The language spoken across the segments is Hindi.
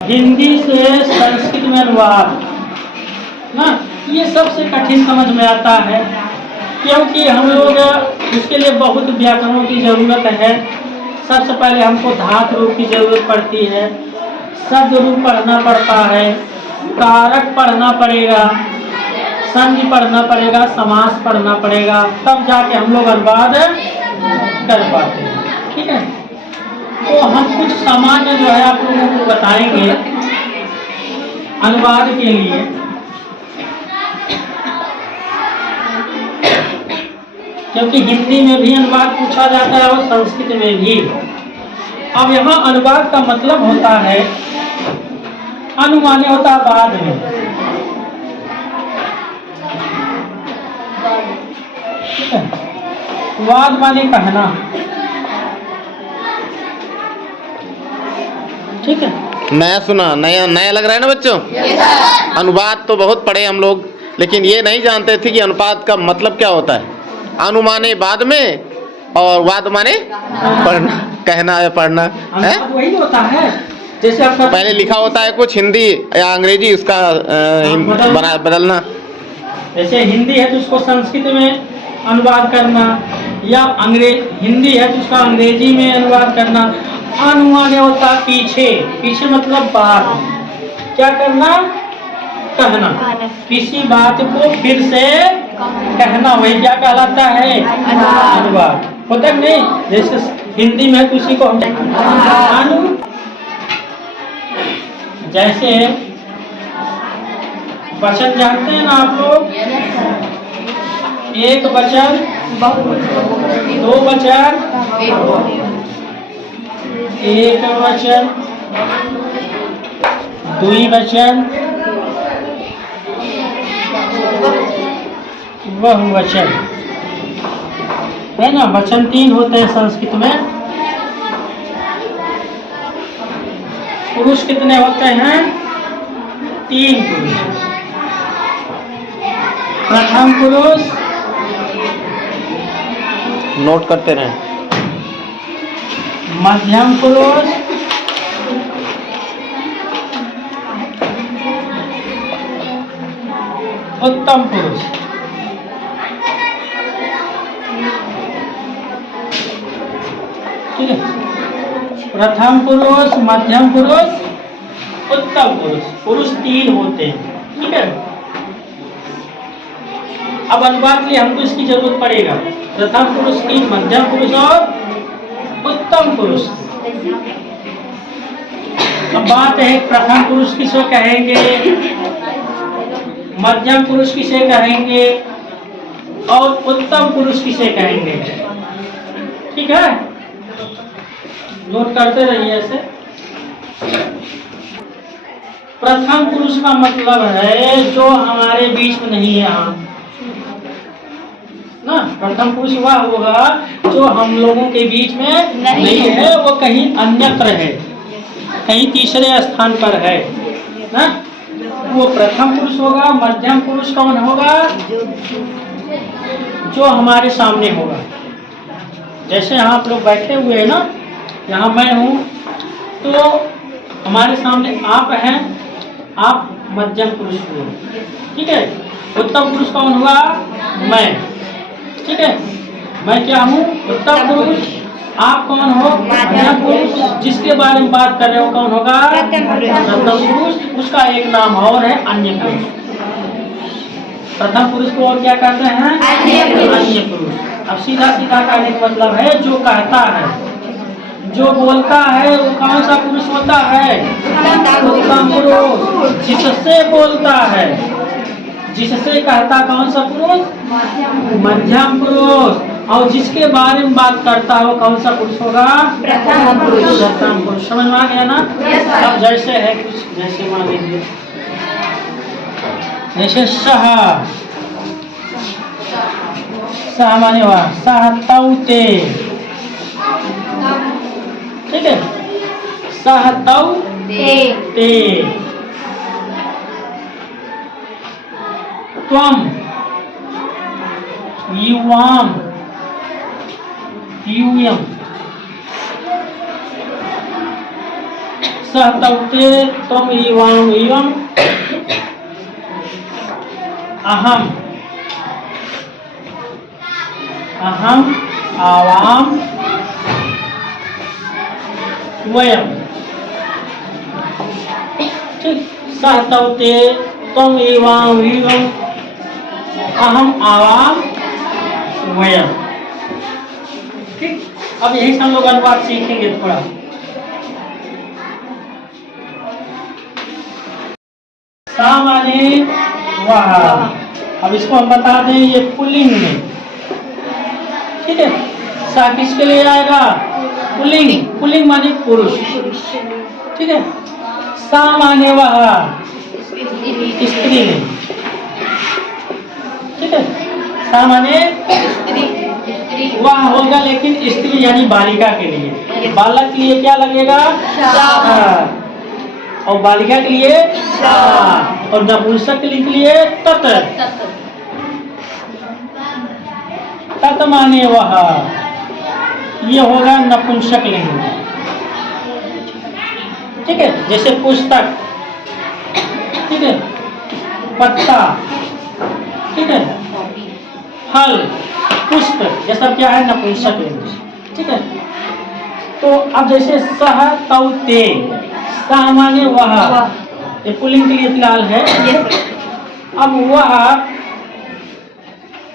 हिंदी से संस्कृत में अनुवाद ना, ये सबसे कठिन समझ में आता है, क्योंकि हम लोग इसके लिए बहुत व्याकरणों की ज़रूरत है। सबसे पहले हमको धातु रूप की ज़रूरत पड़ती है, शब्द रूप पढ़ना पड़ता है, कारक पढ़ना पड़ेगा, संधि पढ़ना पड़ेगा, समास पढ़ना पड़ेगा, तब जाके हम लोग अनुवाद कर पाते हैं। ठीक है, तो हम कुछ सामान्य जो है आप लोगों को बताएंगे अनुवाद के लिए। क्योंकि हिंदी में भी अनुवाद पूछा जाता है और संस्कृत में भी। अब यहाँ अनुवाद का मतलब होता है, अनु माने होता है बाद में, ठीक है, वाद माने कहना, ठीक है। नया सुना, नया नया लग रहा है ना बच्चों? अनुवाद तो बहुत पढ़े हम लोग, लेकिन ये नहीं जानते थे कि अनुपात का मतलब क्या होता है। अनु माने बाद में और वाद माने पढ़ना, कहना या पढ़ना है। वही होता है जैसे आपका पहले लिखा होता है कुछ हिंदी या अंग्रेजी, उसका बदलना। जैसे हिंदी है तो उसको संस्कृत में अनुवाद करना, या हिंदी है तो उसका अंग्रेजी में अनुवाद करना। अनुवाद होता पीछे, पीछे मतलब बाद, क्या करना, कहना, किसी बात को फिर से कहना, वही क्या कहलाता है, अनुवाद। होता नहीं, जैसे हिंदी में तो उसी को हम अनु, जैसे वचन जानते हैं ना आप लोग, एक वचन, दो वचन, एक वचन, द्विवचन, बहुवचन, है ना। वचन तीन होते हैं संस्कृत में। पुरुष कितने होते हैं? तीन पुरुष। प्रथम पुरुष, नोट करते रहें। मध्यम पुरुष, उत्तम पुरुष। ठीक है, प्रथम पुरुष, मध्यम पुरुष, उत्तम पुरुष, पुरुष तीन होते हैं। ठीक है, अब अनुवाद के लिए हमको इसकी जरूरत पड़ेगा, प्रथम पुरुष की, मध्यम पुरुष और उत्तम पुरुष। अब बात है प्रथम पुरुष किसे कहेंगे, मध्यम पुरुष किसे कहेंगे और उत्तम पुरुष किसे कहेंगे। ठीक है, नोट करते रहिए ऐसे। प्रथम पुरुष का मतलब है जो हमारे बीच में नहीं है यहाँ ना। प्रथम पुरुष वह होगा जो हम लोगों के बीच में नहीं है, वो कहीं अन्यत्र है, कहीं तीसरे स्थान पर है ना, वो प्रथम पुरुष होगा। मध्यम पुरुष कौन होगा? जो हमारे सामने होगा। जैसे यहाँ आप लोग बैठे हुए हैं ना, यहाँ मैं हूँ, तो हमारे सामने आप हैं, आप मध्यम पुरुष हुए, ठीक है। उत्तम पुरुष कौन हुआ? मैं, ठीक है, मैं क्या हूँ? उत्तम पुरुष। आप कौन हो? मध्यम पुरुष। जिसके बारे में बात कर रहे हो कौन होगा? प्रथम पुरुष। उसका एक नाम और है अन्य पुरुष। प्रथम पुरुष को और क्या कहते हैं? अन्य पुरुष। अब सीधा सीधा कहने का मतलब है जो कहता है, जो बोलता है, वो कौन सा पुरुष होता है? उत्तम पुरुष। जिससे बोलता है, जिससे कहता कौन सा पुरुष? मध्यम पुरुष। और जिसके बारे में बात करता है वो कौन सा पुरुष होगा? प्रथम पुरुष। प्रथम पुरुष। समझ में आ गया ना? अब जैसे है कुछ, जैसे मान लीजिए, जैसे सह, सह माने हुआ सहतौते, ठीक है, सहतौते। त्वम, युवाम, यूयम, सहतौते त्वम इवाम इवम अहम अहम आवाम वयम। ठीक, सहतौते त्वम इवाम इवम अहम आवाम वयम। ठीक, अब यही से हम लोग अनुवाद सीखेंगे थोड़ा। सा माने वह। अब इसको हम बता दें, ये पुल्लिंग में। ठीक है, सा किसके लिए आएगा? पुल्लिंग। पुल्लिंग माने पुरुष। ठीक है, सा माने वह स्त्री में। ठीक है, सा माने वह होगा, लेकिन स्त्री यानी बालिका के लिए। बालक के लिए क्या लगेगा? और बालिका के लिए और नपुंसक के लिए तत। तत माने वह, ये होगा नपुंसक लिंग। ठीक है, जैसे पुस्तक, ठीक है, पत्ता, ठीक है, फल, पुष्प, ये सब क्या है? नपुंसक लिंग। ठीक है, तो अब जैसे सह तौते, सह माने वह, ये पुल्लिंग के लिए फिलहाल है। अब वह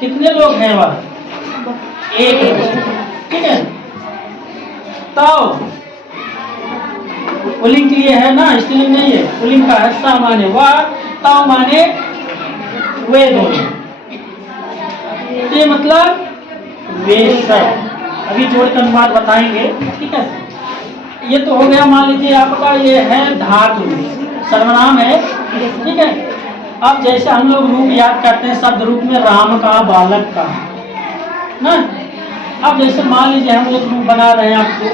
कितने लोग हैं? वह एक। ठीक है, तो पुल्लिंग के लिए है ना, स्त्रीलिंग नहीं है, पुल्लिंग का है। सह माने वह, तौ माने वे दोनों। ये मतलब वे सब। अभी जोड़ कर अनुवाद बताएंगे। ठीक है, ये तो हो गया, मान लीजिए आपका ये है धातु, सर्वनाम है। ठीक है, अब जैसे हम लोग रूप याद करते हैं शब्द रूप में, राम का, बालक का ना। अब जैसे मान लीजिए हम लोग रूप बना रहे हैं आपको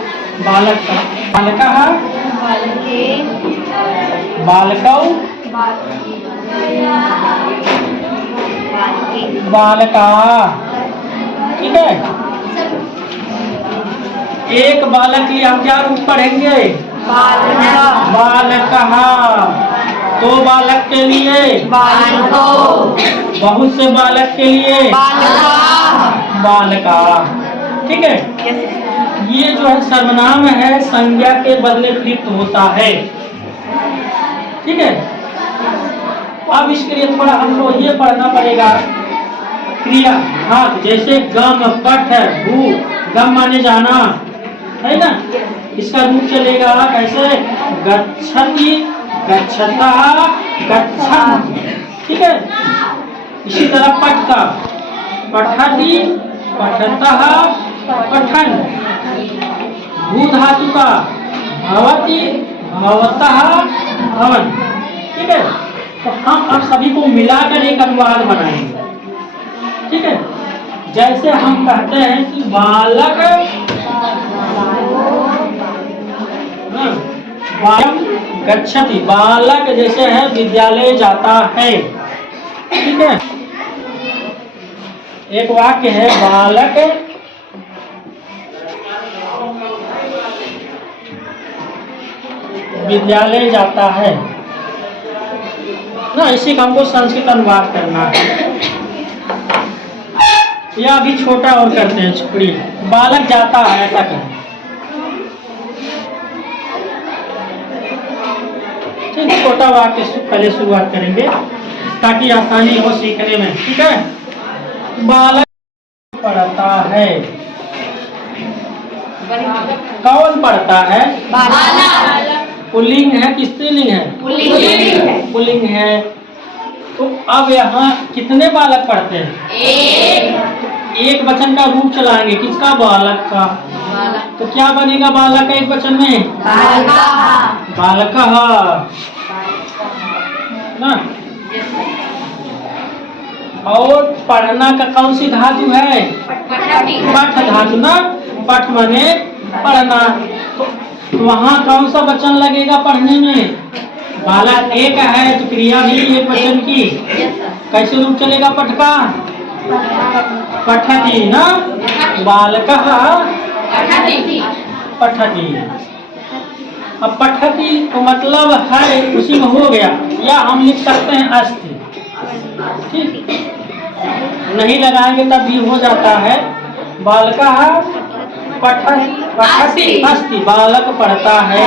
बालक का। बालका, बालकौ, बालका। ठीक है, एक बालक के लिए हम क्या रूप पढ़ेंगे? बालकः। दो बालक के लिए बालको। बहुत से बालक के लिए बालका। ठीक है, ये जो है सर्वनाम है, संज्ञा के बदले क्रिप्त होता है। ठीक है, अब इसके लिए थोड़ा हमको ये पढ़ना पड़ेगा क्रिया। हाँ, जैसे गम, पठ, भू। गम माने जाना है ना, इसका रूप चलेगा कैसे? गच्छति, गच्छतः, गच्छन्। ठीक है, इसी तरह पठ का पठति, पठतः, पठन्। भू धातु का भवति, भवतः, भवन। ठीक है, तो हम अब सभी को मिलाकर एक अनुवाद बनाएंगे। ठीक है, जैसे हम कहते हैं कि बालक वयम गच्छति, बालक जैसे है विद्यालय जाता है। ठीक है, एक वाक्य है, बालक विद्यालय जाता है ना। इसी का हमको संस्कृत अनुवाद करना है, या अभी छोटा और करते हैं, छुपड़ी। बालक जाता है, ऐसा करें। ठीक, छोटा वाक्य पहले शुरुआत करेंगे ताकि आसानी हो सीखने में। ठीक है, बालक पढ़ता है। कौन पढ़ता है? पुल्लिंग है कि स्त्रीलिंग है? पुल्लिंग है। तो अब यहाँ कितने बालक पढ़ते हैं? एक वचन का रूप चलाएंगे, किसका? बालक का। तो क्या बनेगा बालक का एक वचन में? बालकः ना। और पढ़ना का कौन सी धातु है? पठ धातु ना। पठ माने पढ़ना। तो वहाँ कौन सा वचन लगेगा पढ़ने में? बालक एक है, तो क्रिया भी एक वचन की। कैसे रूप चलेगा पठ का? पठति ना। बालकः पठति। अब पठती तो मतलब है उसी में हो गया, या हम लिख सकते हैं अस्थि। ठीक, नहीं लगाएंगे तब भी हो जाता है। बालकः पठति अस्ति, बालक पढ़ता है।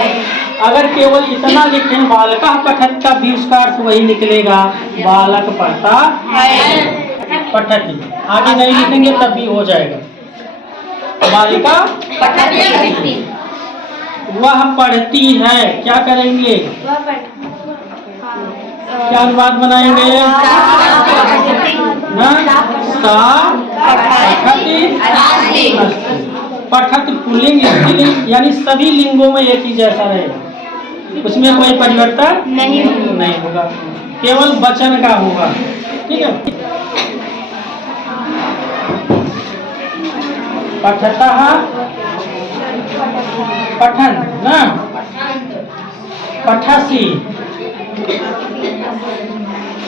अगर केवल इतना लिखें बालकः पठति तब भी उसका अर्थ वही निकलेगा, बालक पढ़ता पठति। आगे नहीं लिखेंगे तब भी हो जाएगा। बालिका पठति, वह पढ़ती है। क्या करेंगे, क्या अनुवाद बनाएंगे ना, सा पठति अस्ति। पठत पुल्लिंग स्त्रीलिंग यानी सभी लिंगों में एक ही जैसा रहेगा, उसमें कोई परिवर्तन नहीं होगा, केवल वचन का होगा। ठीक है, पठतः पठन ना, पठसी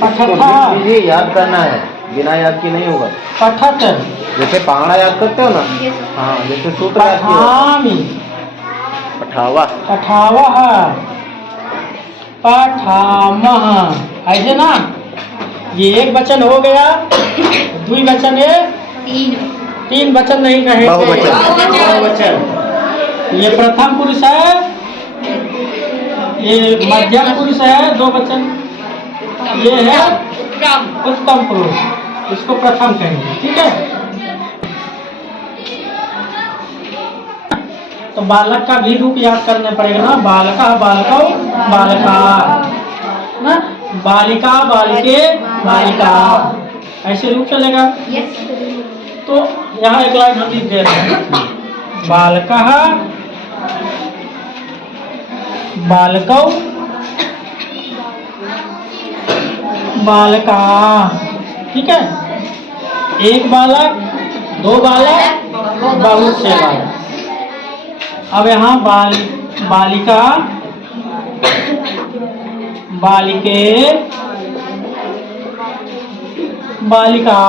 पठथा, ये याद करना है, बिना याद की नहीं होगा। पठत जैसे पहाड़ा याद करते हो ना, हाँ, जैसे सूत्र याद किया पठामि, पठावा, पठावः, पठामः, ऐसे ना। ये एक वचन हो गया, द्विवचन है, तीन वचन नहीं कहे, बहुवचन। ये प्रथम पुरुष है, ये मध्यम पुरुष है, दो वचन। ये है उत्तम पुरुष, इसको प्रथम कहेंगे। ठीक है, तो बालक का भी रूप याद करना पड़ेगा ना, बालका बालकौ बालका ना, बालिका बालिके बालिका, ऐसे रूप चलेगा। तो यहाँ एक लाइन हम लिख दे रहे हैं, बालकः बालकौ बालका। ठीक है, एक बालक, दो बालक, बहुत से बालक। अब यहाँ बालिका बालिके बालिका,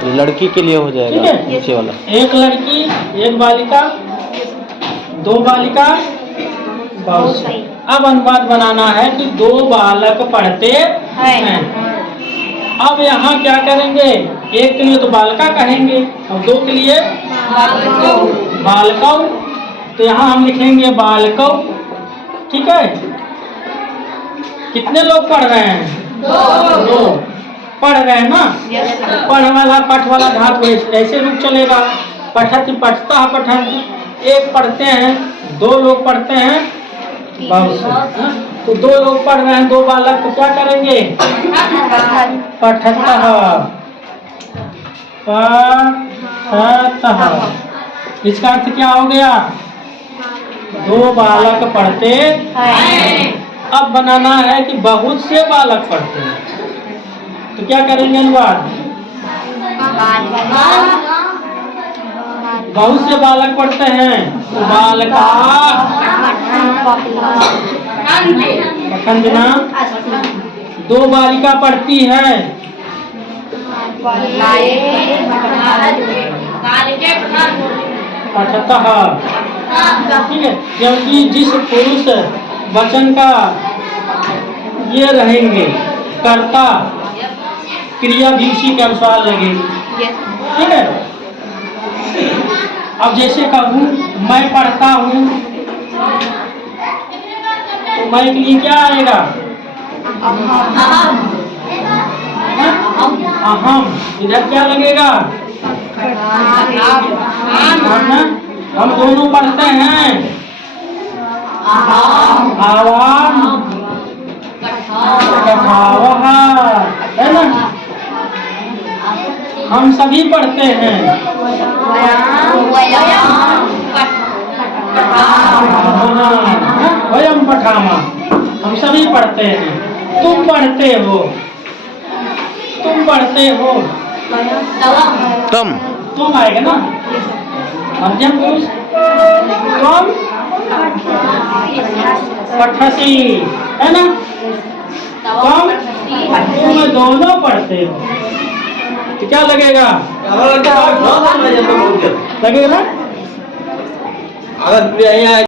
ये लड़की के लिए हो जाएगा। ठीक है, नीचे वाला एक लड़की, एक बालिका, दो बालिका, बहुत से। अब अनुवाद बनाना है कि दो बालक पढ़ते हैं। अब यहाँ क्या करेंगे, एक के लिए तो बालका कहेंगे और दो के लिए बालकौ, तो यहाँ हम लिखेंगे बालकौ। ठीक है, कितने लोग पढ़ रहे हैं, दो पढ़ रहे हैं ना। पढ़ वाला पठ वाला धातु ऐसे रूप चलेगा, पठति पठता पठन, एक पढ़ते हैं, दो लोग पढ़ते हैं, बहुत से। तो दो लोग पढ़ रहे हैं, दो बालक, तो क्या करेंगे, पठतः पठतः। इसका अर्थ क्या हो गया, दो बालक पढ़ते हैं। अब बनाना है कि बहुत से बालक पढ़ते हैं, तो क्या करेंगे अनुवाद, बहुत से बालक पढ़ते हैं, तो बालका पठन्ति, दो बालिका पढ़ती है, पठतः। ठीक है, क्योंकि जिस पुरुष वचन का ये रहेंगे कर्ता, क्रिया भी उसी के अनुसार लगेगी। ठीक है, अब जैसे कहूँ मैं पढ़ता हूँ, तो मैं के लिए क्या आएगा, अहम। इधर क्या लगेगा, हम दोनों पढ़ते हैं, आवाम पठावः, है ना। हम सभी पढ़ते हैं, वयम पठामः, हम सभी पढ़ते हैं। तुम पढ़ते हो, तुम पढ़ते हो, तुम आएगा ना, मध्यम पुरुष, तुम पठसी, है ना। तुम दोनों पढ़ते हो, तो क्या लगेगा, लगेगा ना। अव्यय